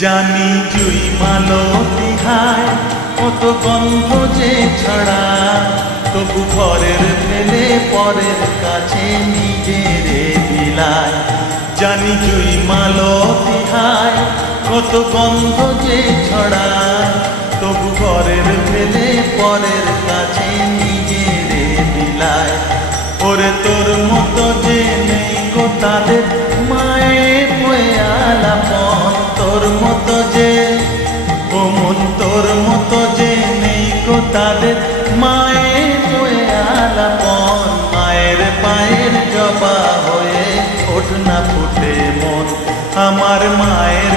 জানি জুই মালো তিহায় কত গন্ধ যে ছড়া তবু ঘরের ফেলে পরের কাছে নিজের বিলায়। জানি জুই মালো তিহায় কত গন্ধ যে ছড়া তবু ঘরের ফেলে পরের কাছে নিজের বিলায়। ওরে তোর মতো যে নেই গো তাদের তোর মতো যে নেই কোথাতে মায়ের বয়ে আলাপন মায়ের পায়ের জবা হয়ে ওঠ না ফুটে মন। আমার মায়ের